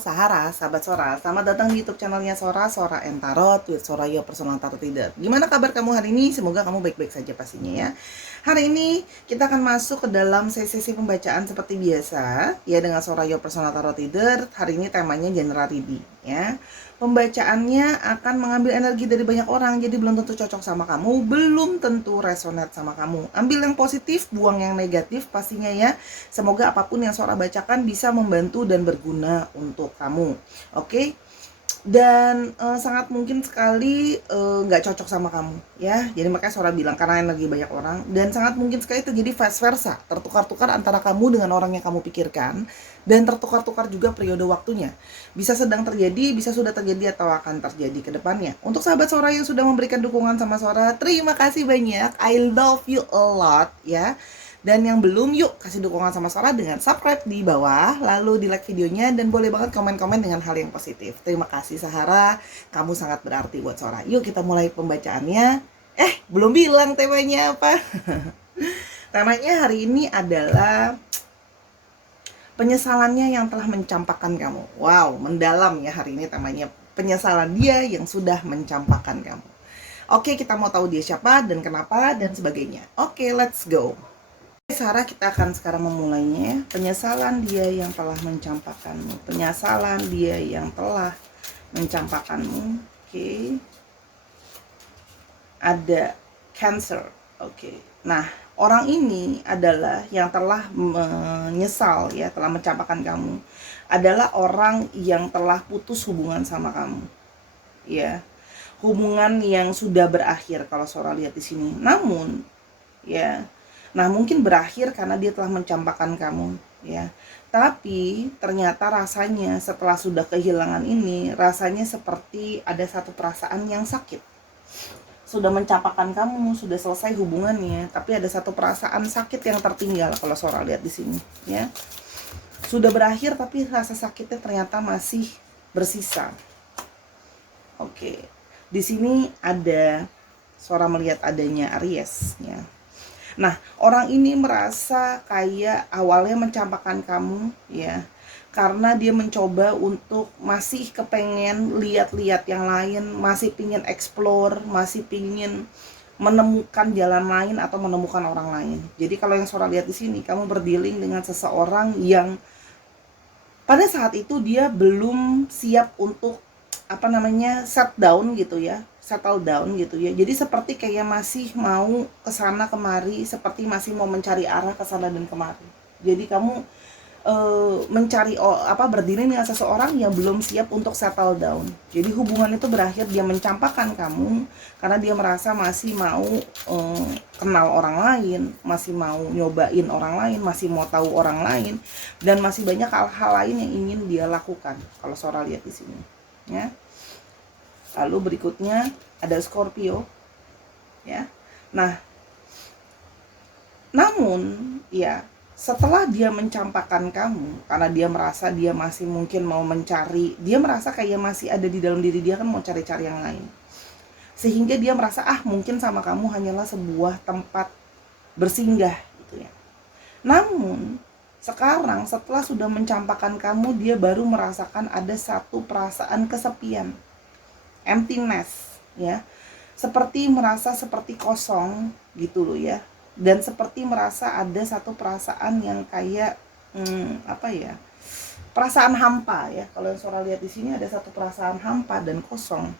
Sahara, sahabat Sora. Selamat datang di YouTube channelnya Sora, Sora and Tarot with Sora Your Personal Tarot Reader. Gimana kabar kamu hari ini? Semoga kamu baik-baik saja pastinya ya. Hari ini kita akan masuk ke dalam sesi pembacaan seperti biasa ya dengan Sora Your Personal Tarot Reader. Hari ini temanya general reading ya. Pembacaannya akan mengambil energi dari banyak orang, jadi belum tentu cocok sama kamu, belum tentu resonate sama kamu. Ambil yang positif, buang yang negatif pastinya ya. Semoga apapun yang Sora bacakan bisa membantu dan berguna untuk kamu. Oke? Dan sangat mungkin sekali nggak cocok sama kamu ya, jadi makanya Sora bilang karena energi banyak orang, dan sangat mungkin sekali terjadi vice versa, tertukar-tukar antara kamu dengan orang yang kamu pikirkan, dan tertukar-tukar juga periode waktunya, bisa sedang terjadi, bisa sudah terjadi, atau akan terjadi ke depannya. Untuk sahabat Sora yang sudah memberikan dukungan sama Sora, terima kasih banyak, I love you a lot ya. Dan yang belum, yuk kasih dukungan sama Sora dengan subscribe di bawah, lalu di like videonya, dan boleh banget komen-komen dengan hal yang positif. Terima kasih Sahara, kamu sangat berarti buat Sora. Yuk kita mulai pembacaannya. Belum bilang temanya apa. Temanya hari ini adalah penyesalannya yang telah mencampakkan kamu. Wow, mendalam ya hari ini temanya. Penyesalan dia yang sudah mencampakkan kamu. Oke, kita mau tahu dia siapa dan kenapa dan sebagainya. Oke, let's go. Sarah, kita akan sekarang memulainya. Penyesalan dia yang telah mencampakkanmu. Penyesalan dia yang telah mencampakkanmu. Oke. Ada Cancer. Oke. Nah, orang ini adalah yang telah menyesal ya, telah mencampakkan kamu. Adalah orang yang telah putus hubungan sama kamu. Ya. Hubungan yang sudah berakhir kalau Sora lihat di sini. Namun, ya, nah mungkin berakhir karena dia telah mencampakkan kamu ya. Tapi ternyata rasanya setelah sudah kehilangan ini, rasanya seperti ada satu perasaan yang sakit. Sudah mencampakkan kamu, sudah selesai hubungannya, tapi ada satu perasaan sakit yang tertinggal kalau Sora lihat di sini ya. Sudah berakhir tapi rasa sakitnya ternyata masih bersisa. Oke. Di sini ada Sora melihat adanya Aries ya. Nah, orang ini merasa kayak awalnya mencampakkan kamu ya, karena dia mencoba untuk masih kepengen lihat-lihat yang lain, masih pingin explore, masih pingin menemukan jalan lain atau menemukan orang lain. Jadi kalau yang Sora lihat di sini, kamu berdealing dengan seseorang yang pada saat itu dia belum siap untuk set down gitu ya, settle down gitu ya. Jadi seperti kayak masih mau kesana kemari, seperti masih mau mencari arah kesana dan kemari. Jadi kamu mencari berdiri dengan seseorang yang belum siap untuk settle down. Jadi hubungan itu berakhir dia mencampakkan kamu karena dia merasa masih mau kenal orang lain, masih mau nyobain orang lain, masih mau tahu orang lain, dan masih banyak hal-hal lain yang ingin dia lakukan. Kalau Sora lihat di sini, ya. Lalu berikutnya ada Scorpio, ya. Nah, namun ya, setelah dia mencampakkan kamu karena dia merasa dia masih mungkin mau mencari, dia merasa kayak masih ada di dalam diri dia kan mau cari-cari yang lain, sehingga dia merasa mungkin sama kamu hanyalah sebuah tempat bersinggah gitu ya. Namun sekarang setelah sudah mencampakkan kamu, dia baru merasakan ada satu perasaan kesepian, emptiness ya, seperti merasa seperti kosong gitu loh ya. Dan seperti merasa ada satu perasaan yang kayak perasaan hampa ya. Kalau yang Sora lihat di sini ada satu perasaan hampa dan kosong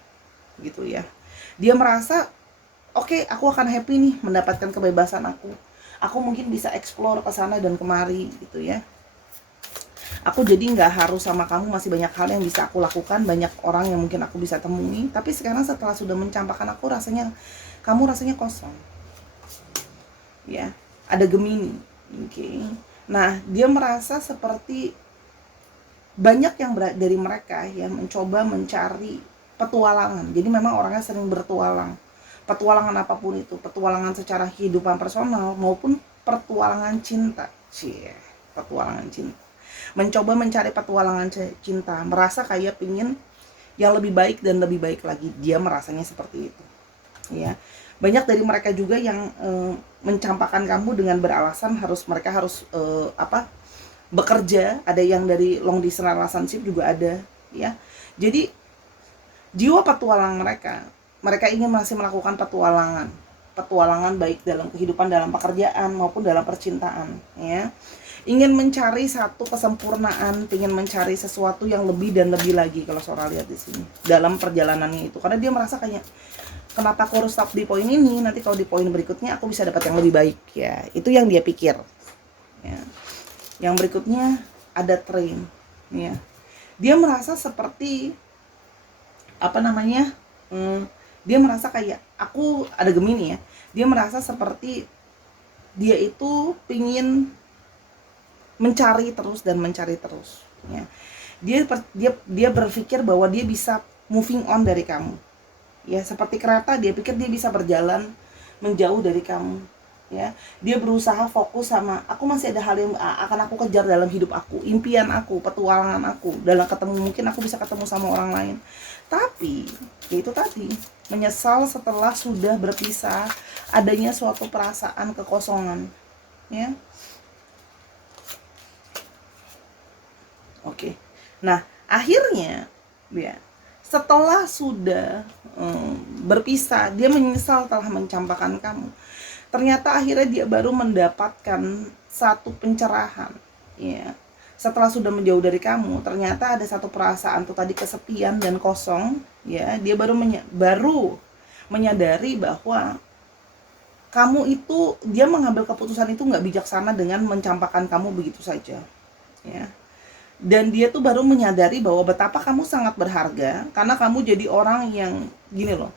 gitu ya. Dia merasa oke, aku akan happy nih mendapatkan kebebasan aku. Aku mungkin bisa explore ke sana dan kemari gitu ya. Aku jadi nggak harus sama kamu, masih banyak hal yang bisa aku lakukan, banyak orang yang mungkin aku bisa temui. Tapi sekarang setelah sudah mencampakkan aku, kamu rasanya kosong. Ya, ada Gemini. Oke. Nah, dia merasa seperti banyak yang dari mereka yang mencoba mencari petualangan. Jadi memang orangnya sering bertualang. Petualangan apapun itu, petualangan secara kehidupan personal maupun petualangan cinta. Petualangan cinta. Mencoba mencari petualangan cinta, merasa kayak pingin yang lebih baik dan lebih baik lagi. Dia merasanya seperti itu. Ya. Banyak dari mereka juga yang mencampakkan kamu dengan beralasan mereka harus bekerja, ada yang dari long distance relationship juga ada, ya. Jadi jiwa petualang mereka ingin masih melakukan petualangan baik dalam kehidupan, dalam pekerjaan maupun dalam percintaan, ya. Ingin mencari satu kesempurnaan, ingin mencari sesuatu yang lebih dan lebih lagi kalau Sora lihat di sini dalam perjalanannya itu, karena dia merasa kayak kenapa aku harus stop di poin ini, nanti kalau di poin berikutnya aku bisa dapat yang lebih baik, ya. Itu yang dia pikir, ya. Yang berikutnya ada train, ya. Dia merasa seperti apa namanya, dia merasa kayak aku ada Gemini, ya. Dia merasa seperti dia itu pingin mencari terus dan mencari terus, ya. Dia berpikir bahwa dia bisa moving on dari kamu, ya. Seperti kereta, dia pikir dia bisa berjalan menjauh dari kamu, ya. Dia berusaha fokus sama aku, masih ada hal yang akan aku kejar dalam hidup aku, impian aku, petualangan aku, dalam ketemu, mungkin aku bisa ketemu sama orang lain. Tapi itu tadi, menyesal setelah sudah berpisah, adanya suatu perasaan kekosongan, ya. Oke. Nah, akhirnya ya, setelah sudah berpisah, dia menyesal telah mencampakkan kamu. Ternyata akhirnya dia baru mendapatkan satu pencerahan, ya. Setelah sudah menjauh dari kamu, ternyata ada satu perasaan tuh tadi, kesepian dan kosong, ya. Dia baru menyadari bahwa kamu itu, dia mengambil keputusan itu nggak bijaksana dengan mencampakkan kamu begitu saja, ya. Dan dia tuh baru menyadari bahwa betapa kamu sangat berharga, karena kamu jadi orang yang gini loh,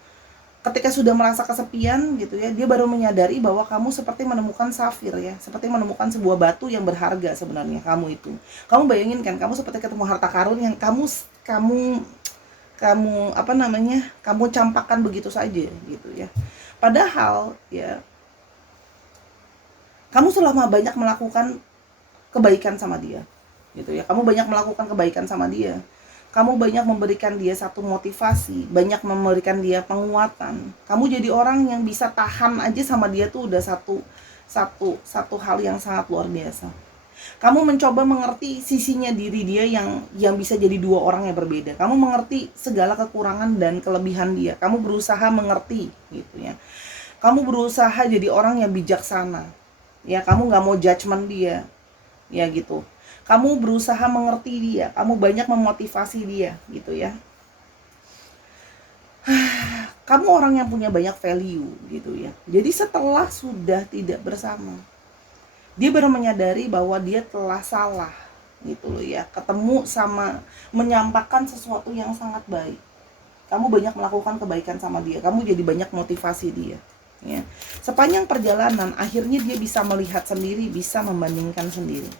ketika sudah merasa kesepian gitu ya, dia baru menyadari bahwa kamu seperti menemukan safir, ya, seperti menemukan sebuah batu yang berharga sebenarnya kamu itu. Kamu bayangin kan, kamu seperti ketemu harta karun yang kamu apa namanya, kamu campakkan begitu saja gitu ya. Padahal ya, kamu selama banyak melakukan kebaikan sama dia gitu ya, kamu banyak melakukan kebaikan sama dia, kamu banyak memberikan dia satu motivasi, banyak memberikan dia penguatan, kamu jadi orang yang bisa tahan aja sama dia tuh udah satu hal yang sangat luar biasa. Kamu mencoba mengerti sisinya diri dia yang bisa jadi dua orang yang berbeda. Kamu mengerti segala kekurangan dan kelebihan dia, kamu berusaha mengerti gitu ya. Kamu berusaha jadi orang yang bijaksana, ya. Kamu nggak mau judgement dia, ya gitu. Kamu berusaha mengerti dia, kamu banyak memotivasi dia gitu ya. Kamu orang yang punya banyak value gitu ya. Jadi setelah sudah tidak bersama, dia baru menyadari bahwa dia telah salah gitu loh ya. Ketemu sama, menyampaikan sesuatu yang sangat baik, kamu banyak melakukan kebaikan sama dia, kamu jadi banyak motivasi dia, ya. Sepanjang perjalanan akhirnya dia bisa melihat sendiri, bisa membandingkan sendiri,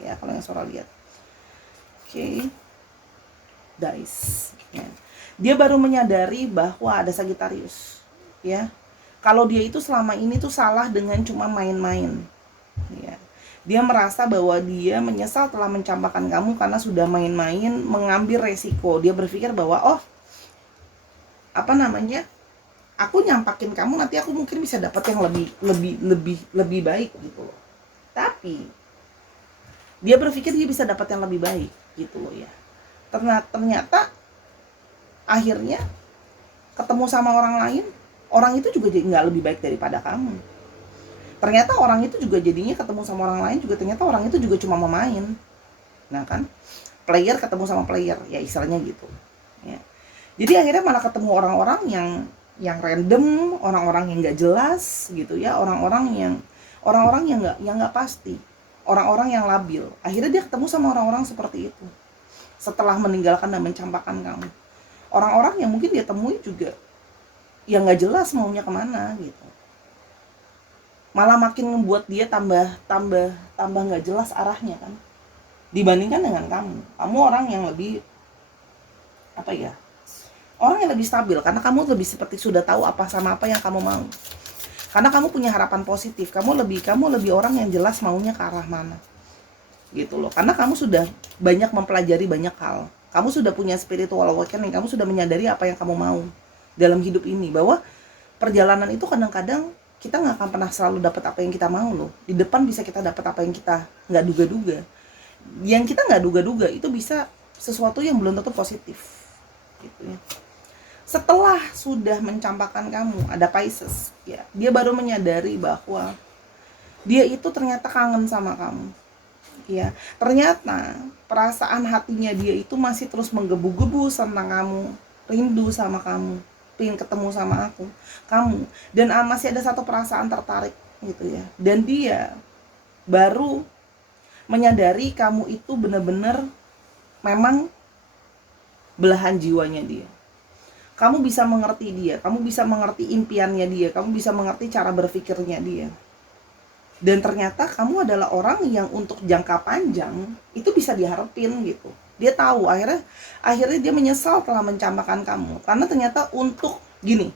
ya, kalau yang Sora lihat. Oke. Dice, ya. Dia baru menyadari bahwa ada Sagittarius, ya. Kalau dia itu selama ini tuh salah dengan cuma main-main, ya. Dia merasa bahwa dia menyesal telah mencampakkan kamu karena sudah main-main, mengambil resiko. Dia berpikir bahwa oh, apa namanya, aku nyampakin kamu, nanti aku mungkin bisa dapat yang lebih baik gitu loh. Tapi dia berpikir dia bisa dapat yang lebih baik gitu loh ya. Ternyata akhirnya ketemu sama orang lain, orang itu juga jadi nggak lebih baik daripada kamu. Ternyata orang itu juga jadinya ketemu sama orang lain juga, ternyata orang itu juga cuma memain. Nah kan, player ketemu sama player, ya istilahnya gitu, ya. Jadi akhirnya malah ketemu orang-orang yang random, orang-orang yang nggak jelas gitu ya, orang-orang yang nggak pasti, orang-orang yang labil. Akhirnya dia ketemu sama orang-orang seperti itu setelah meninggalkan dan mencampakkan kamu. Orang-orang yang mungkin dia temui juga yang nggak jelas maunya kemana gitu, malah makin membuat dia tambah nggak jelas arahnya kan, dibandingkan dengan kamu orang yang lebih apa ya, orang yang lebih stabil, karena kamu lebih seperti sudah tahu apa sama apa yang kamu mau, karena kamu punya harapan positif, kamu lebih orang yang jelas maunya ke arah mana gitu loh, karena kamu sudah banyak mempelajari banyak hal, kamu sudah punya spiritual awakening, kamu sudah menyadari apa yang kamu mau dalam hidup ini, bahwa perjalanan itu kadang-kadang kita nggak akan pernah selalu dapat apa yang kita mau loh, di depan bisa kita dapat apa yang kita nggak duga-duga. yang kita nggak duga-duga itu bisa sesuatu yang belum tentu positif gitu ya. Setelah sudah mencampakkan kamu, ada Pisces ya, dia baru menyadari bahwa dia itu ternyata kangen sama kamu ya. Ternyata perasaan hatinya dia itu masih terus menggebu-gebu tentang kamu, rindu sama kamu, pengen ketemu sama kamu, dan masih ada satu perasaan tertarik gitu ya. Dan dia baru menyadari kamu itu benar-benar memang belahan jiwanya dia. Kamu bisa mengerti dia, kamu bisa mengerti impiannya dia, kamu bisa mengerti cara berpikirnya dia. Dan ternyata kamu adalah orang yang untuk jangka panjang itu bisa diharapin gitu. Dia tahu, akhirnya dia menyesal telah mencampakkan kamu. Karena ternyata untuk gini,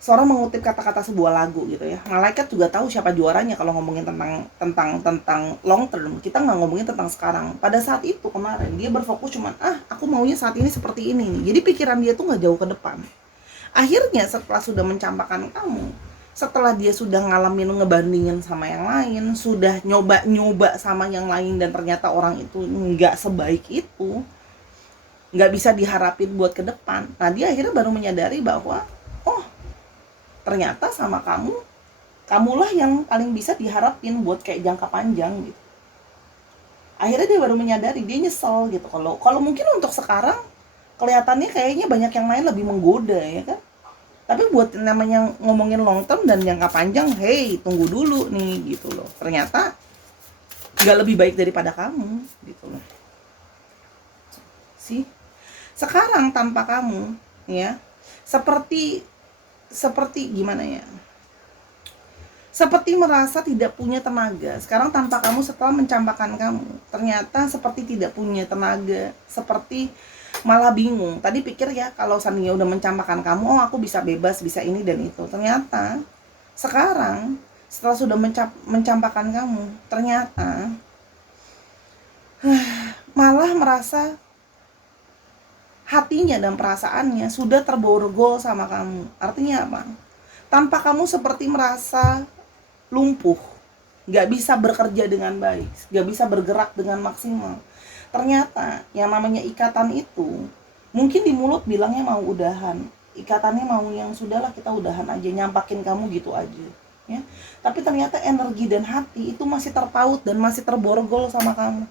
seorang mengutip kata-kata sebuah lagu gitu ya. Malaikat juga tahu siapa juaranya kalau ngomongin tentang long term. Kita nggak ngomongin tentang sekarang. Pada saat itu kemarin dia berfokus cuman aku maunya saat ini seperti ini nih. Jadi pikiran dia tuh nggak jauh ke depan. Akhirnya setelah sudah mencampakkan kamu, setelah dia sudah ngalamin ngebandingin sama yang lain, sudah nyoba sama yang lain, dan ternyata orang itu nggak sebaik itu, nggak bisa diharapin buat ke depan. Nah dia akhirnya baru menyadari bahwa oh ternyata sama kamulah yang paling bisa diharapin buat kayak jangka panjang gitu. Akhirnya dia baru menyadari, dia nyesel gitu. Kalau mungkin untuk sekarang kelihatannya kayaknya banyak yang lain lebih menggoda ya kan. Tapi buat namanya ngomongin long term dan jangka panjang, hey tunggu dulu nih gitu loh. Ternyata nggak lebih baik daripada kamu gitu loh. Sih sekarang tanpa kamu ya, seperti gimana ya, seperti merasa tidak punya tenaga. Sekarang tanpa kamu, setelah mencampakkan kamu, ternyata seperti tidak punya tenaga, seperti malah bingung. Tadi pikir ya kalau Sania udah mencampakkan kamu, oh aku bisa bebas, bisa ini dan itu. Ternyata sekarang setelah sudah mencampakkan kamu, ternyata malah merasa hatinya dan perasaannya sudah terborgol sama kamu. Artinya apa? Tanpa kamu seperti merasa lumpuh, gak bisa bekerja dengan baik, gak bisa bergerak dengan maksimal. Ternyata yang namanya ikatan itu, mungkin di mulut bilangnya mau udahan, ikatannya mau yang sudahlah kita udahan aja, nyampakin kamu gitu aja ya. Tapi ternyata energi dan hati itu masih terpaut dan masih terborgol sama kamu.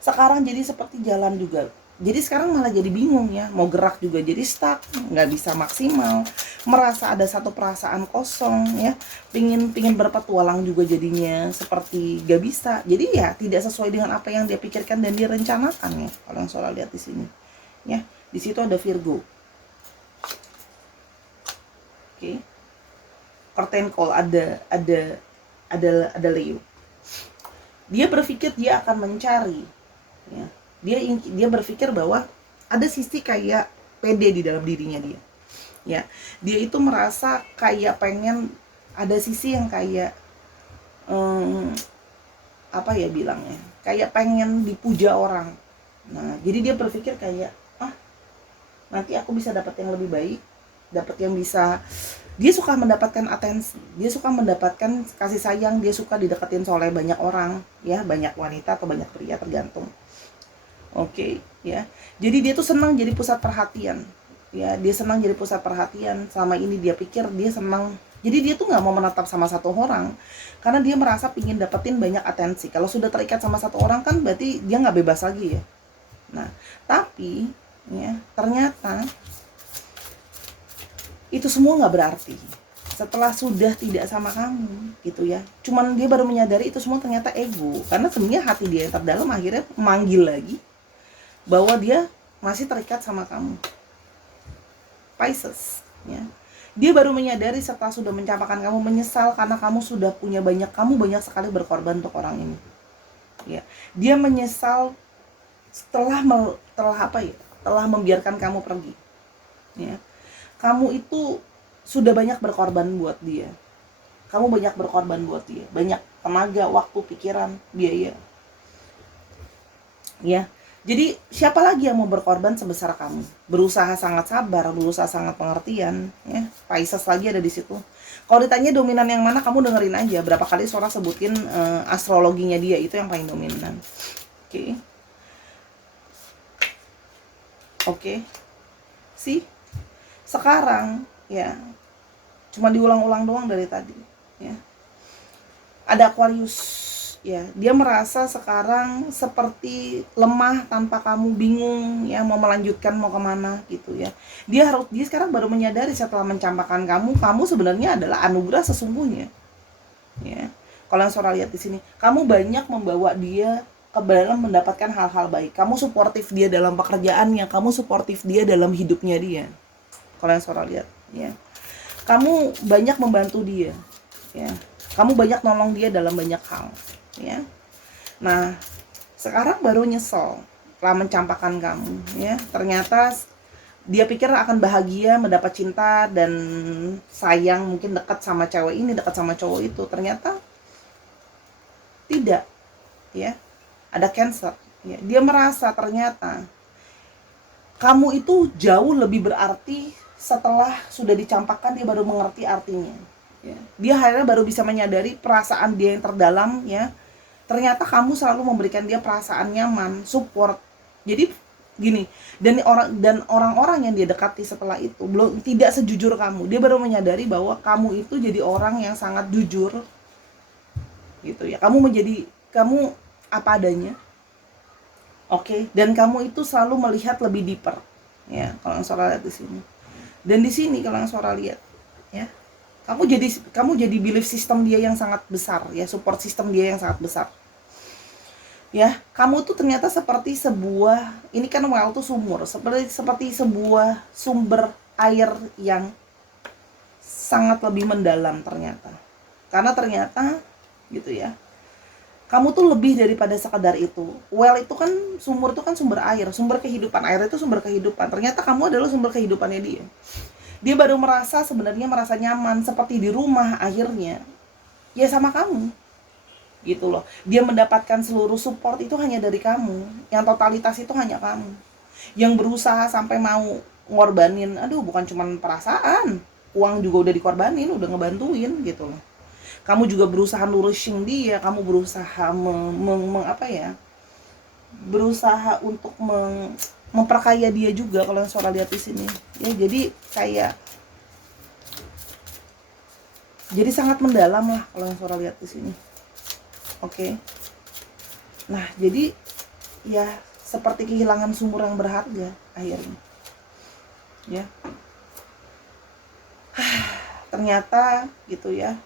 Sekarang jadi seperti jalan juga. Jadi sekarang malah jadi bingung ya, mau gerak juga jadi stuck, nggak bisa maksimal, merasa ada satu perasaan kosong ya, pingin berpetualang juga jadinya seperti gak bisa. Jadi ya tidak sesuai dengan apa yang dia pikirkan dan dia rencanakan ya. Kalau yang Sora lihat di sini ya, di situ ada Virgo. Oke. Curtain call, ada Leo. Dia berpikir dia akan mencari ya. Dia berpikir bahwa ada sisi kayak pede di dalam dirinya dia ya. Dia itu merasa kayak pengen ada sisi yang kayak apa ya bilangnya, kayak pengen dipuja orang. Nah jadi dia berpikir kayak nanti aku bisa dapat yang lebih baik, dapat yang bisa, dia suka mendapatkan atensi, dia suka mendapatkan kasih sayang, dia suka dideketin oleh banyak orang ya, banyak wanita atau banyak pria tergantung. Oke, ya. Jadi dia tuh senang jadi pusat perhatian. Ya, dia senang jadi pusat perhatian. Selama ini dia pikir dia senang. Jadi dia tuh nggak mau menetap sama satu orang karena dia merasa pingin dapetin banyak atensi. Kalau sudah terikat sama satu orang kan berarti dia nggak bebas lagi ya. Nah, tapi ya ternyata itu semua nggak berarti setelah sudah tidak sama kamu gitu ya. Cuman dia baru menyadari itu semua ternyata ego, karena sebenarnya hati dia yang terdalam akhirnya manggil lagi bahwa dia masih terikat sama kamu. Pisces ya. Dia baru menyadari setelah sudah mencampakkan kamu, menyesal karena kamu sudah kamu banyak sekali berkorban untuk orang ini. Ya. Dia menyesal setelah membiarkan kamu pergi. Ya. Kamu itu sudah banyak berkorban buat dia. Kamu banyak berkorban buat dia, banyak tenaga, waktu, pikiran, biaya. Ya. Jadi siapa lagi yang mau berkorban sebesar kamu? Berusaha sangat sabar, berusaha sangat pengertian, ya. Pisces lagi ada di situ. Kalau ditanya dominan yang mana, kamu dengerin aja berapa kali Sora sebutin astrologinya dia, itu yang paling dominan. Oke. Oke. Sih. Sekarang ya cuma diulang-ulang doang dari tadi ya. Ada Aquarius ya, dia merasa sekarang seperti lemah tanpa kamu, bingung ya mau melanjutkan mau kemana gitu ya. Dia sekarang baru menyadari setelah mencampakkan kamu sebenarnya adalah anugerah sesungguhnya ya. Kalau yang Sora lihat di sini, kamu banyak membawa dia ke dalam mendapatkan hal-hal baik. Kamu suportif dia dalam pekerjaannya, kamu suportif dia dalam hidupnya dia. Kalau yang Sora lihat ya, kamu banyak membantu dia ya, kamu banyak nolong dia dalam banyak hal ya. Nah sekarang baru nyesel setelah mencampakkan kamu ya. Ternyata dia pikir akan bahagia, mendapat cinta dan sayang, mungkin dekat sama cewek ini, dekat sama cowok itu. Ternyata tidak ya, ada Cancer ya. Dia merasa ternyata kamu itu jauh lebih berarti setelah sudah dicampakkan. Dia baru mengerti artinya ya. Dia akhirnya baru bisa menyadari perasaan dia yang terdalam ya. Ternyata kamu selalu memberikan dia perasaan nyaman, support. Jadi gini, dan orang-orang yang dia dekati setelah itu belum tidak sejujur kamu. Dia baru menyadari bahwa kamu itu jadi orang yang sangat jujur gitu ya. Kamu apa adanya. Oke, dan kamu itu selalu melihat lebih deeper ya, kalau yang Sora lihat di sini. Dan di sini kalau yang Sora lihat ya, kamu jadi belief system dia yang sangat besar ya, support system dia yang sangat besar ya. Kamu tuh ternyata seperti sebuah, ini kan well tuh sumur, seperti sebuah sumber air yang sangat lebih mendalam ternyata. Karena ternyata gitu ya, kamu tuh lebih daripada sekedar itu. Well itu kan, sumur itu kan sumber air, sumber kehidupan. Air itu sumber kehidupan. Ternyata kamu adalah sumber kehidupannya dia. Dia baru merasa nyaman seperti di rumah akhirnya ya sama kamu gitu loh. Dia mendapatkan seluruh support itu hanya dari kamu. Yang totalitas itu hanya kamu. Yang berusaha sampai mau ngorbanin, aduh bukan cuma perasaan, uang juga udah dikorbanin, udah ngebantuin gitu loh. Kamu juga berusaha nourishing dia, kamu berusaha berusaha untuk memperkaya dia juga kalau yang Sora lihat di sini. Ya jadi sangat mendalam lah kalau yang Sora lihat di sini. Oke. Nah, jadi ya seperti kehilangan sumur yang berharga akhirnya. Ya. Ternyata gitu ya.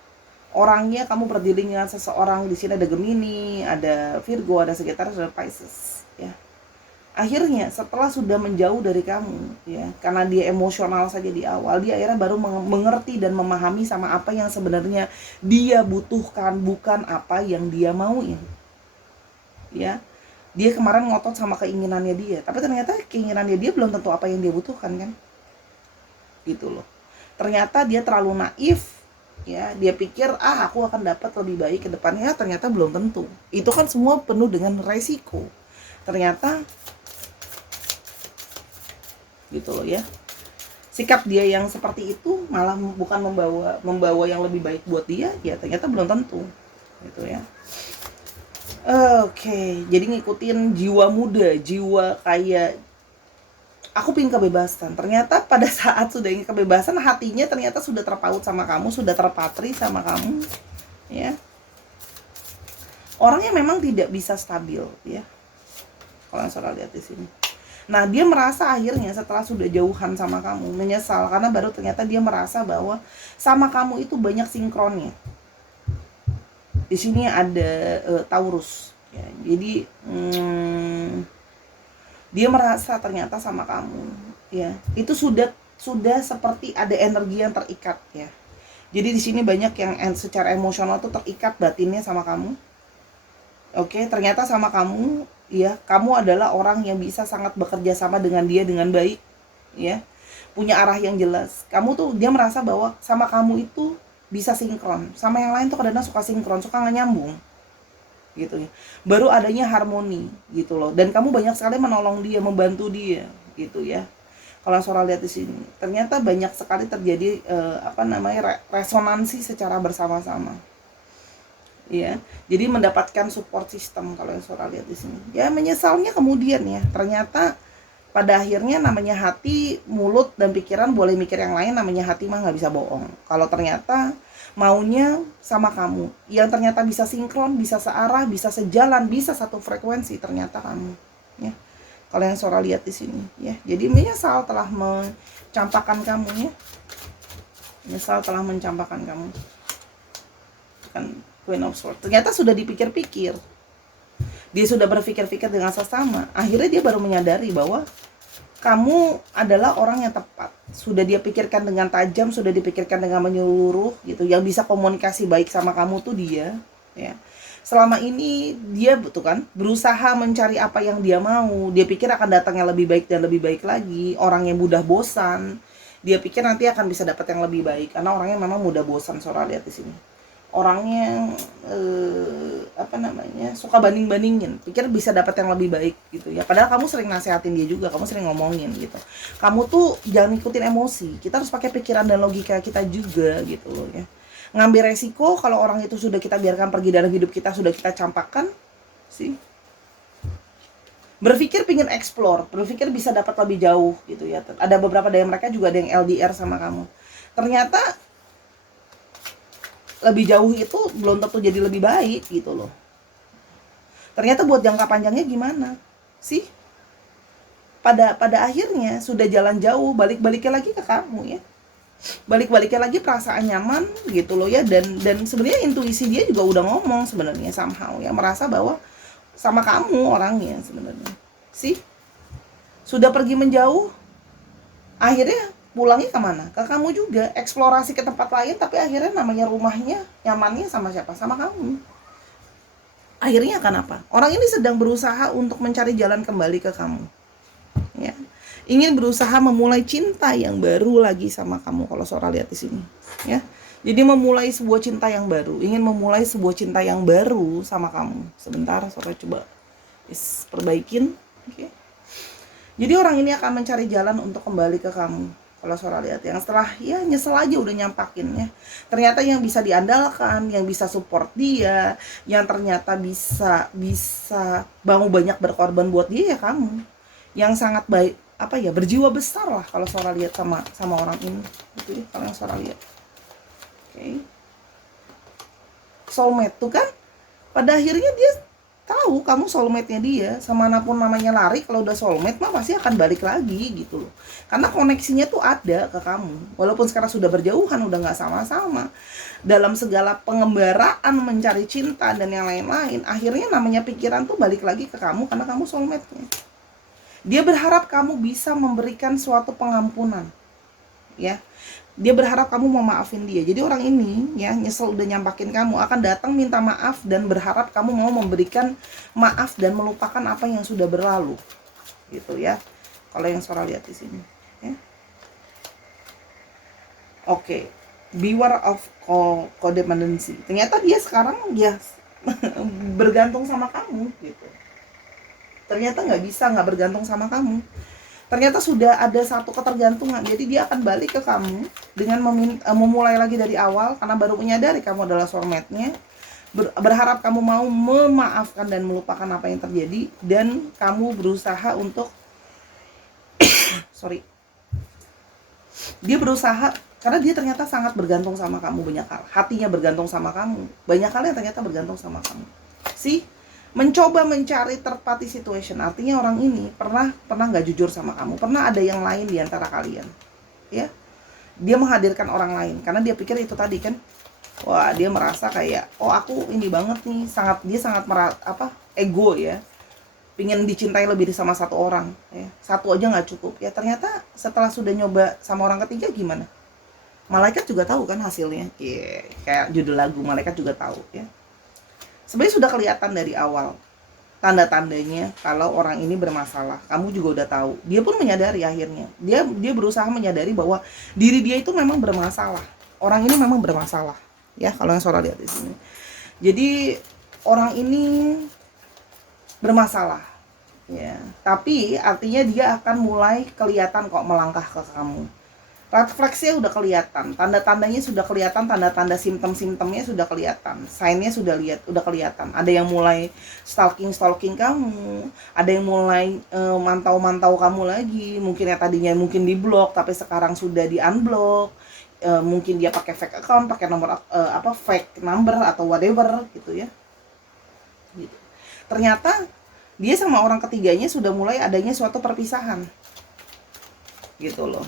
Orangnya kamu berdiri dengan seseorang, di sini ada Gemini, ada Virgo, ada Sagittarius, ada Pisces ya. Akhirnya setelah sudah menjauh dari kamu ya, karena dia emosional saja di awal, dia akhirnya baru mengerti dan memahami sama apa yang sebenarnya dia butuhkan, bukan apa yang dia mauin ya. Dia kemarin ngotot sama keinginannya dia, tapi ternyata keinginannya dia belum tentu apa yang dia butuhkan kan gitu loh. Ternyata dia terlalu naif ya, dia pikir aku akan dapat lebih baik ke depannya, ternyata belum tentu. Itu kan semua penuh dengan resiko ternyata gitu loh ya. Sikap dia yang seperti itu malah bukan membawa yang lebih baik buat dia ya, ternyata belum tentu gitu ya. Oke, jadi ngikutin jiwa muda, jiwa kayak aku pengen kebebasan. Ternyata pada saat sudah ingin kebebasan, hatinya ternyata sudah terpaut sama kamu, sudah terpatri sama kamu ya. Orangnya memang tidak bisa stabil ya, kalau yang Sora lihat di sini. Nah, dia merasa akhirnya setelah sudah jauhan sama kamu, menyesal karena baru ternyata dia merasa bahwa sama kamu itu banyak sinkronnya. Di sini ada Taurus ya. Jadi dia merasa ternyata sama kamu ya, itu sudah seperti ada energi yang terikat ya. Jadi di sini banyak yang secara emosional tuh terikat batinnya sama kamu. Oke, ternyata sama kamu ya, kamu adalah orang yang bisa sangat bekerja sama dengan dia dengan baik ya, punya arah yang jelas. Kamu tuh, dia merasa bahwa sama kamu itu bisa sinkron, sama yang lain tuh kadang-kadang suka sinkron, suka nggak nyambung gitu ya. Baru adanya harmoni gitu loh, dan kamu banyak sekali menolong dia, membantu dia gitu ya. Kalau Sora lihat di sini, ternyata banyak sekali terjadi resonansi secara bersama-sama. Ya, jadi mendapatkan support system kalau yang Sora lihat di sini. Ya, menyesalnya kemudian ya, ternyata pada akhirnya namanya hati, mulut dan pikiran boleh mikir yang lain, namanya hati mah nggak bisa bohong. Kalau ternyata maunya sama kamu, yang ternyata bisa sinkron, bisa searah, bisa sejalan, bisa satu frekuensi, ternyata kamu. Ya, kalau yang Sora lihat di sini, ya, jadi menyesal telah mencampakkan kamu, ya, menyesal telah mencampakkan kamu. Kan Queen of Swords. Ternyata sudah dipikir-pikir. Dia sudah berpikir-pikir dengan sesama. Akhirnya dia baru menyadari bahwa kamu adalah orang yang tepat. Sudah dia pikirkan dengan tajam, sudah dipikirkan dengan menyeluruh gitu. Yang bisa komunikasi baik sama kamu tuh dia, ya. Selama ini dia betul kan berusaha mencari apa yang dia mau. Dia pikir akan datangnya lebih baik dan lebih baik lagi. Orang yang mudah bosan. Dia pikir nanti akan bisa dapat yang lebih baik karena orangnya memang mudah bosan. Sora lihat di sini. Orangnya suka banding-bandingin, pikir bisa dapat yang lebih baik gitu ya, padahal kamu sering nasehatin dia juga, kamu sering ngomongin gitu, kamu tuh jangan ikutin emosi, kita harus pakai pikiran dan logika kita juga gitu loh ya. Ngambil resiko kalau orang itu sudah kita biarkan pergi dari hidup kita, sudah kita campakkan sih, berpikir pingin explore, berpikir bisa dapat lebih jauh gitu ya. Ada beberapa dari mereka juga ada yang LDR sama kamu, ternyata lebih jauh itu belum tentu jadi lebih baik gitu loh. Ternyata buat jangka panjangnya gimana sih? Pada akhirnya sudah jalan jauh, balik-baliknya lagi ke kamu ya. Balik-baliknya lagi perasaan nyaman gitu loh ya, dan sebenarnya intuisi dia juga udah ngomong sebenarnya somehow ya, merasa bahwa sama kamu orangnya sebenarnya. Sih? Sudah pergi menjauh, akhirnya pulangnya kemana? Ke kamu juga, eksplorasi ke tempat lain, tapi akhirnya namanya rumahnya, nyamannya sama siapa? Sama kamu. Akhirnya akan apa? Orang ini sedang berusaha untuk mencari jalan kembali ke kamu, ya. Ingin berusaha memulai cinta yang baru lagi sama kamu kalau Sora lihat di sini, ya. Jadi memulai sebuah cinta yang baru, ingin memulai sebuah cinta yang baru sama kamu. Sebentar, Sora coba perbaikin, oke. Jadi orang ini akan mencari jalan untuk kembali ke kamu. Kalau Sora lihat yang setelah ya nyesel aja udah nyampakin ya. Ternyata yang bisa diandalkan, yang bisa support dia, yang ternyata bisa mau banyak berkorban buat dia ya kamu. Yang sangat baik berjiwa besar lah kalau Sora lihat sama orang ini. Gitu ya kalau yang Sora lihat. Oke. Soulmate tuh kan pada akhirnya dia tahu kamu soulmate-nya dia, sama manapun namanya lari, kalau udah soulmate mah pasti akan balik lagi gitu loh. Karena koneksinya tuh ada ke kamu. Walaupun sekarang sudah berjauhan, udah gak sama-sama. Dalam segala pengembaraan mencari cinta dan yang lain-lain, akhirnya namanya pikiran tuh balik lagi ke kamu karena kamu soulmate-nya. Dia berharap kamu bisa memberikan suatu pengampunan. Ya. Dia berharap kamu mau maafin dia. Jadi orang ini ya nyesel udah nyampakin kamu, akan datang minta maaf dan berharap kamu mau memberikan maaf dan melupakan apa yang sudah berlalu. Gitu ya. Kalau yang Sora lihat di sini, ya. Oke. Beware of codependency. Ternyata dia sekarang ya bergantung sama kamu gitu. Ternyata nggak bergantung sama kamu. Ternyata sudah ada satu ketergantungan. Jadi dia akan balik ke kamu dengan memulai lagi dari awal karena baru menyadari kamu adalah soulmate-nya. Berharap kamu mau memaafkan dan melupakan apa yang terjadi, dan kamu berusaha untuk dia berusaha karena dia ternyata sangat bergantung sama kamu banyak hal. Hatinya bergantung sama kamu. Banyak hal yang ternyata bergantung sama kamu. Mencoba mencari third party situation, artinya orang ini pernah nggak jujur sama kamu, pernah ada yang lain di antara kalian, ya. Dia menghadirkan orang lain karena dia pikir itu tadi kan, wah dia merasa kayak, oh aku ini banget nih, dia sangat ego ya, pingin dicintai lebih sama satu orang, ya. Satu aja nggak cukup, ya. Ternyata setelah sudah nyoba sama orang ketiga gimana? Malaikat juga tahu kan hasilnya, kayak judul lagu, malaikat juga tahu, ya. Sebenarnya sudah kelihatan dari awal tanda-tandanya kalau orang ini bermasalah. Kamu juga udah tahu. Dia pun menyadari akhirnya. Dia berusaha menyadari bahwa diri dia itu memang bermasalah. Orang ini memang bermasalah. Ya, kalau yang Sora lihat di sini. Jadi orang ini bermasalah. ya. Tapi artinya dia akan mulai kelihatan kok melangkah ke kamu. Red flagsnya udah kelihatan, tanda-tandanya sudah kelihatan, tanda-tanda simptom-simptomnya sudah kelihatan, sign-nya udah kelihatan. Ada yang mulai stalking kamu, ada yang mulai mantau-mantau kamu lagi. Mungkin ya tadinya mungkin di blok, tapi sekarang sudah di unblock. Mungkin dia pakai fake account, pakai nomor fake number atau whatever gitu ya. Gitu. Ternyata dia sama orang ketiganya sudah mulai adanya suatu perpisahan, gitu loh.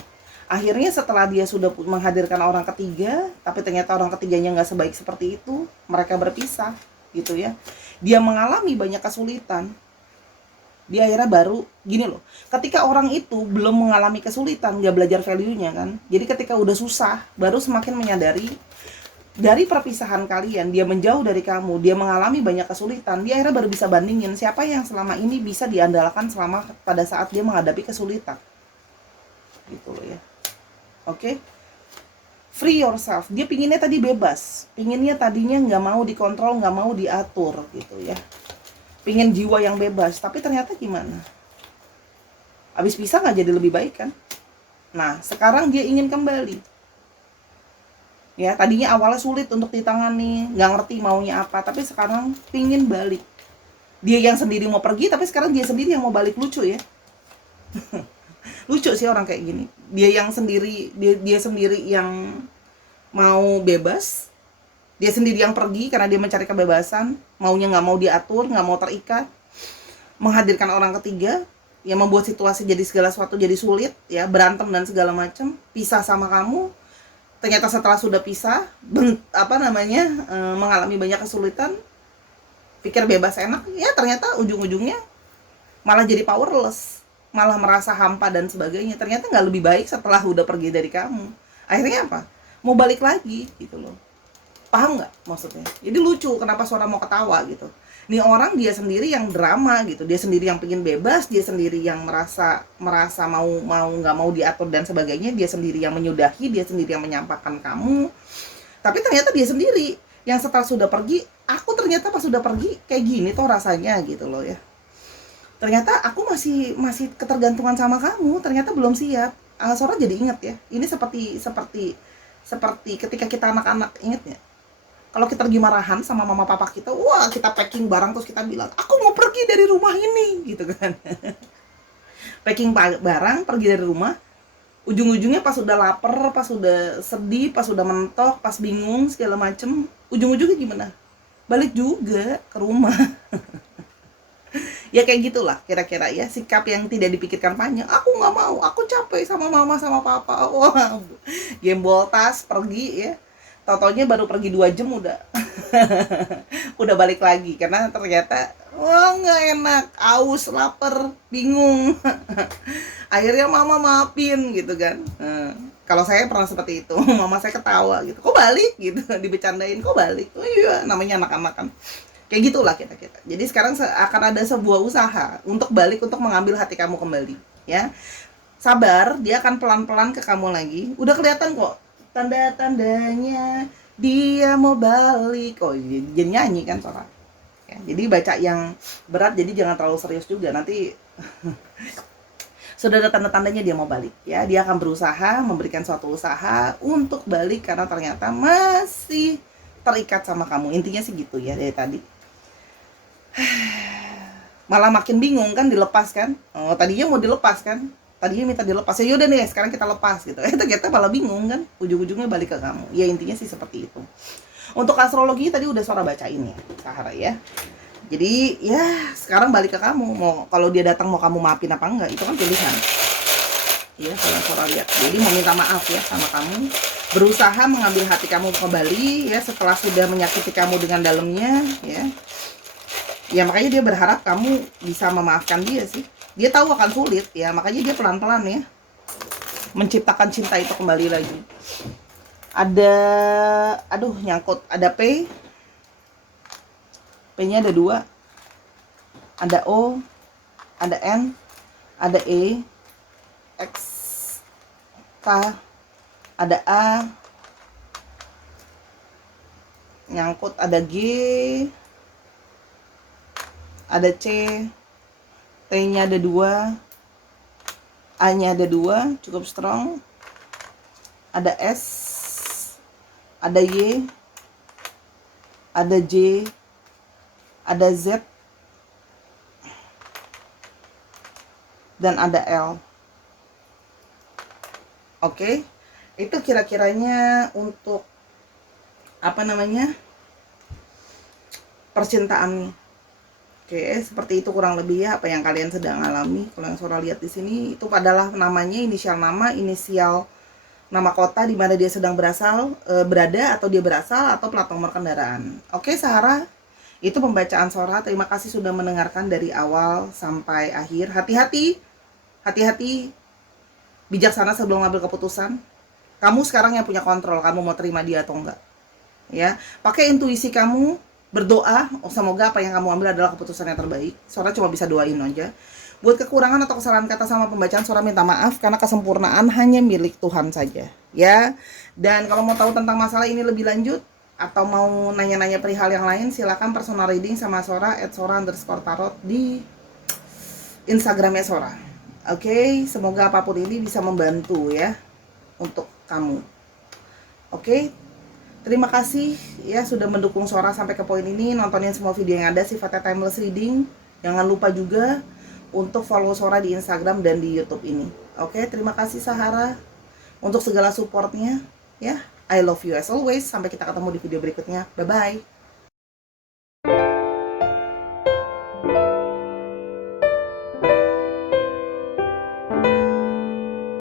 Akhirnya setelah dia sudah menghadirkan orang ketiga, tapi ternyata orang ketiganya nggak sebaik seperti itu, mereka berpisah, gitu ya. Dia mengalami banyak kesulitan. Dia akhirnya baru, gini loh, ketika orang itu belum mengalami kesulitan, nggak belajar value-nya kan. Jadi ketika udah susah, baru semakin menyadari, dari perpisahan kalian, dia menjauh dari kamu, dia mengalami banyak kesulitan, dia akhirnya baru bisa bandingin siapa yang selama ini bisa diandalkan selama pada saat dia menghadapi kesulitan. Gitu loh ya. Oke, free yourself. Dia pinginnya tadi bebas, pinginnya tadinya nggak mau dikontrol, nggak mau diatur gitu ya. Pingin jiwa yang bebas, tapi ternyata gimana? Abis pisah nggak jadi lebih baik kan? Nah, sekarang dia ingin kembali. Ya, tadinya awalnya sulit untuk ditangani, nggak ngerti maunya apa, tapi sekarang pingin balik. Dia yang sendiri mau pergi, tapi sekarang dia sendiri yang mau balik. Lucu ya. Lucu sih orang kayak gini. Dia yang sendiri, dia sendiri yang mau bebas, dia sendiri yang pergi karena dia mencari kebebasan, maunya nggak mau diatur, nggak mau terikat, menghadirkan orang ketiga yang membuat situasi jadi segala sesuatu jadi sulit ya, berantem dan segala macam, pisah sama kamu. Ternyata setelah sudah pisah, mengalami banyak kesulitan, pikir bebas enak, ya ternyata ujung-ujungnya malah jadi powerless, malah merasa hampa dan sebagainya. Ternyata nggak lebih baik setelah udah pergi dari kamu. Akhirnya apa? Mau balik lagi gitu loh. Paham nggak maksudnya? Jadi lucu kenapa Sora mau ketawa gitu. Nih orang dia sendiri yang drama gitu, dia sendiri yang pengen bebas, dia sendiri yang merasa mau nggak mau diatur dan sebagainya, dia sendiri yang menyudahi, dia sendiri yang menyampaikan kamu. Tapi ternyata dia sendiri yang setelah sudah pergi, aku ternyata pas sudah pergi kayak gini tuh rasanya gitu loh ya. Ternyata aku masih ketergantungan sama kamu, ternyata belum siap. Sora jadi inget ya, ini seperti ketika kita anak-anak, inget ya, kalau kita lagi marahan sama mama papa kita, wah kita packing barang terus kita bilang, aku mau pergi dari rumah ini gitu kan. Packing barang, pergi dari rumah, ujung-ujungnya pas udah lapar, pas udah sedih, pas udah mentok, pas bingung segala macem, ujung-ujungnya gimana? Balik juga ke rumah. Ya kayak gitulah kira-kira ya, sikap yang tidak dipikirkan panjang. Aku nggak mau, aku capek sama mama sama papa. Wah, gembol tas pergi ya, tau-taunya baru pergi 2 jam udah udah balik lagi karena ternyata wah nggak enak, aus, lapar, bingung. Akhirnya mama maafin gitu kan. Kalau saya pernah seperti itu, mama saya ketawa gitu, kok balik gitu, dibecandain kok balik. Oh iya, namanya anak-anak kan. Kayak gitulah kita. Jadi sekarang akan ada sebuah usaha untuk balik, untuk mengambil hati kamu kembali ya. Sabar, dia akan pelan-pelan ke kamu lagi. Udah kelihatan kok tanda-tandanya dia mau balik. Oh, jadi nyanyi kan Sora ya. Jadi baca yang berat, jadi jangan terlalu serius juga, nanti sudah ada tanda-tandanya dia mau balik ya. Dia akan berusaha memberikan suatu usaha untuk balik karena ternyata masih terikat sama kamu. Intinya sih gitu ya dari tadi. Malah makin bingung kan, dilepas kan. Oh, tadinya mau dilepas kan, tadinya minta dilepas, ya udah nih sekarang kita lepas gitu. Ternyata malah bingung kan, ujung-ujungnya balik ke kamu. Ya intinya sih seperti itu. Untuk astrologi tadi udah Sora bacain ya Sahara ya. Jadi ya sekarang balik ke kamu, mau kalau dia datang mau kamu maafin apa enggak, itu kan pilihan ya. Kalau Sora lihat, jadi mau minta maaf ya sama kamu, berusaha mengambil hati kamu kembali ya setelah sudah menyakiti kamu dengan dalamnya ya. Ya makanya dia berharap kamu bisa memaafkan dia sih. Dia tahu akan sulit ya, makanya dia pelan-pelan ya menciptakan cinta itu kembali lagi. Ada, aduh nyangkut, ada P-nya ada 2, ada O, ada N, ada E, X, K, ada A, nyangkut, ada G, ada C, T-nya ada 2, A-nya ada 2, cukup strong. Ada S, ada Y, ada J, ada Z, dan ada L. Oke, itu kira-kiranya untuk apa namanya, percintaannya. Oke, seperti itu kurang lebih ya apa yang kalian sedang alami. Kalau yang Sora lihat di sini itu adalah namanya, inisial nama, inisial nama kota di mana dia sedang berada, atau dia berasal, atau plat nomor kendaraan. Oke, Sarah, itu pembacaan Sora. Terima kasih sudah mendengarkan dari awal sampai akhir. Hati-hati, bijaksana sebelum ngambil keputusan. Kamu sekarang yang punya kontrol, kamu mau terima dia atau enggak. Ya, pakai intuisi kamu, berdoa, semoga apa yang kamu ambil adalah keputusan yang terbaik. Sora cuma bisa doain aja. Buat kekurangan atau kesalahan kata sama pembacaan, Sora minta maaf karena kesempurnaan hanya milik Tuhan saja, ya. Dan kalau mau tahu tentang masalah ini lebih lanjut atau mau nanya-nanya perihal yang lain, silakan personal reading sama Sora @sora_tarot di Instagramnya Sora. Oke, semoga apapun ini bisa membantu ya untuk kamu. Oke, terima kasih ya sudah mendukung Sora sampai ke poin ini, nontonin semua video yang ada sifatnya timeless reading. Jangan lupa juga untuk follow Sora di Instagram dan di YouTube ini. Oke, terima kasih Sahara untuk segala supportnya ya. I love you as always. Sampai kita ketemu di video berikutnya. Bye bye.